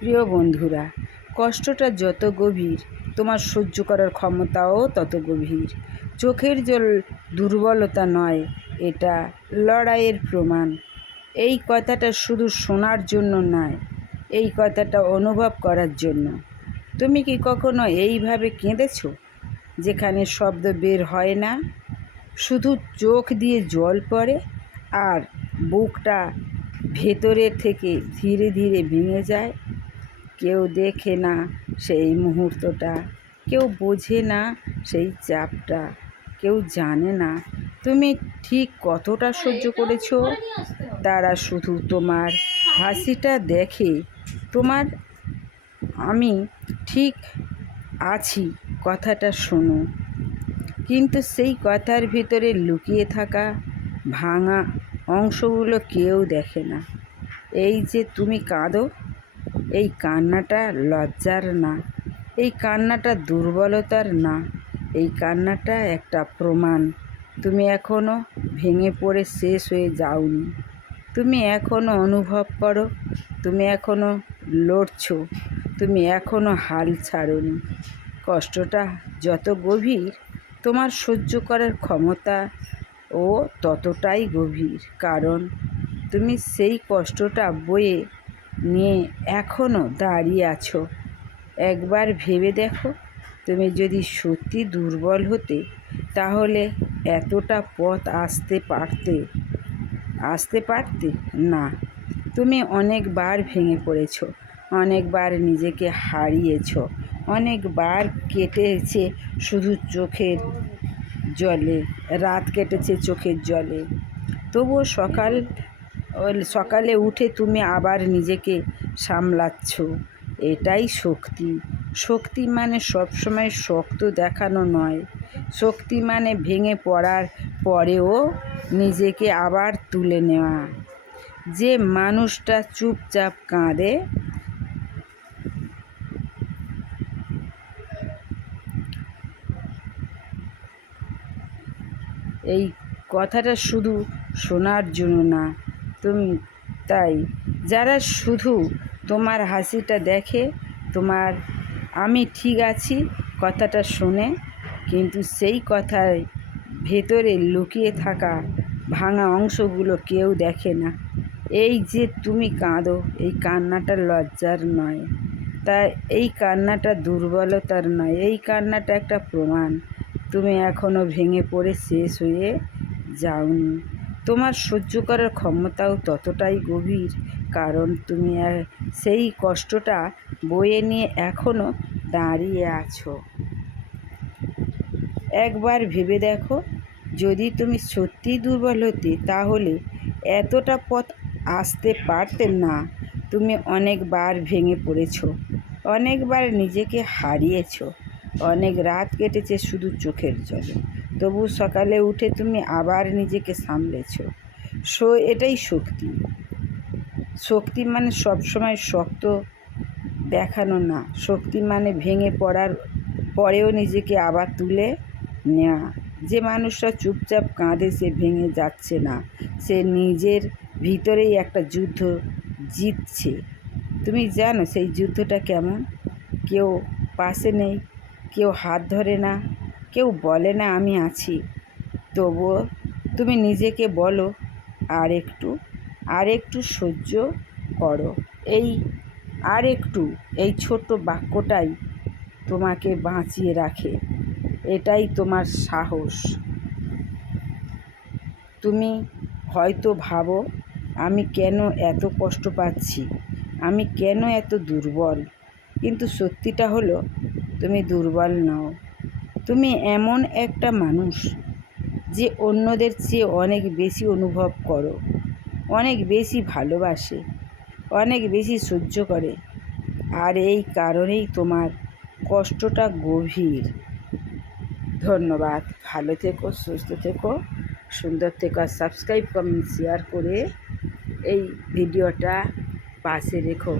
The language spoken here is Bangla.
প্রিয় বন্ধুরা, কষ্টটা যত গভীর তোমার সহ্য করার ক্ষমতাও তত গভীর। চোখের জল দুর্বলতা নয়, এটা লড়াইয়ের প্রমাণ। এই কথাটা শুধু শোনার জন্য নয়, এই কথাটা অনুভব করার জন্য। তুমি কি কখনো এইভাবে কেঁদেছো, যেখানে শব্দ বের হয় না, শুধু চোখ দিয়ে জল পড়ে আর বুকটা ভেতরের থেকে ধীরে ধীরে ভেঙে যায়? কেউ দেখে না সেই মুহূর্তটা, কেউ বোঝে না সেই চাপটা, কেউ জানে না তুমি ঠিক কতটা সহ্য করেছো। তারা শুধু তোমার হাসিটা দেখে, তোমার আমি ঠিক আছি কথাটা শোনো, কিন্তু সেই কথার ভিতরে লুকিয়ে থাকা ভাঙা অংশগুলো কেউ দেখে না। এই যে তুমি কাঁদো, এই কান্নাটা লজ্জার না, এই কান্নাটা দুর্বলতার না, এই কান্নাটা একটা প্রমাণ তুমি এখনও ভেঙে পড়ে শেষ হয়ে যাওনি। তুমি এখনও অনুভব করো, তুমি এখনও লড়ছো, তুমি এখনও হাল ছাড়োনি। কষ্টটা যত গভীর, তোমার সহ্য করার ক্ষমতা ও ততটাই গভীর, কারণ তুমি সেই কষ্টটা বয়ে নিয়ে এখনও দাঁড়িয়ে আছো। একবার ভেবে দেখো, তুমি যদি সত্যি দুর্বল হতে, তাহলে এতটা পথ আসতে পারতে না। তুমি অনেকবার ভেঙে পড়েছো, অনেকবার নিজেকে হারিয়েছো, অনেকবার কেটেছে শুধু চোখের জলে, রাত কেটেছে চোখের জলে। তবুও সকালে উঠে তুমি আবার নিজেকে সামলাচ্ছ। এটাই শক্তি। শক্তি মানে সবসময় শক্ত দেখানো নয়, শক্তি মানে ভেঙে পড়ার পরেও নিজেকে আবার তুলে নেওয়া। যে মানুষটা চুপচাপ কাঁদে, এই কথাটা শুধু শোনার জন্য না, তাই যারা শুধু তোমার হাসিটা দেখে, তোমার আমি ঠিক আছি কথাটা শোনে, কিন্তু সেই কথার ভেতরে লুকিয়ে থাকা ভাঙা অংশগুলো কেউ দেখে না। এই যে তুমি কাঁদো, এই কান্নাটা লজ্জার নয়, তাই এই কান্নাটা দুর্বলতার নয়, এই কান্নাটা একটা প্রমাণ তুমি এখনও ভেঙে পড়ে শেষ হয়ে যাওনি। তোমার সহ্য করার ক্ষমতাও ততটাই গভীর, কারণ তুমি সেই কষ্টটা বয়ে নিয়ে এখনও দাঁড়িয়ে আছো। একবার ভেবে দেখো, যদি তুমি সত্যিই দুর্বল হতে, তাহলে এতটা পথ আসতে পারতে না। তুমি অনেকবার ভেঙে পড়েছো, অনেকবার নিজেকে হারিয়েছো, অনেক রাত কেটেছে শুধু চোখের জলে। তবু সকালে উঠে তুমি আবার নিজেকে সামলেছো। এটাই শক্তি। শক্তি মানে সবসময় শক্ত দেখানো না, শক্তি মানে ভেঙে পড়ার পরেও নিজেকে আবার তুলে নেওয়া। যে মানুষটা চুপচাপ কাঁদে, সে ভেঙে যাচ্ছে না, সে নিজের ভিতরেই একটা যুদ্ধ জিতছে। তুমি জানো সেই যুদ্ধটা কেমন? কেউ পাশে নেই, কেউ হাত ধরে না, কেউ বলে না আমি আছি, তবুও তুমি নিজেকে বলো আর একটু সহ্য করো। এই ছোট্ট বাক্যটাই তোমাকে বাঁচিয়ে রাখে। এটাই তোমার সাহস। তুমি হয়তো ভাবো, আমি কেন এত কষ্ট পাচ্ছি, আমি কেন এত দুর্বল, কিন্তু সত্যিটা হলো তুমি দুর্বল নও। তুমি এমন একটা মানুষ যে অন্যদের চেয়ে অনেক বেশি অনুভব করো, অনেক বেশি ভালোবাসে, অনেক বেশি সহ্য করে। আর এই কারণেই তোমার কষ্টটা গভীর। ধন্যবাদ। ভালো থেকো, সুস্থ থেকো, সুন্দর থেকো, আর সাবস্ক্রাইব, কমেন্ট, শেয়ার করে এই ভিডিওটা পাশে রেখো।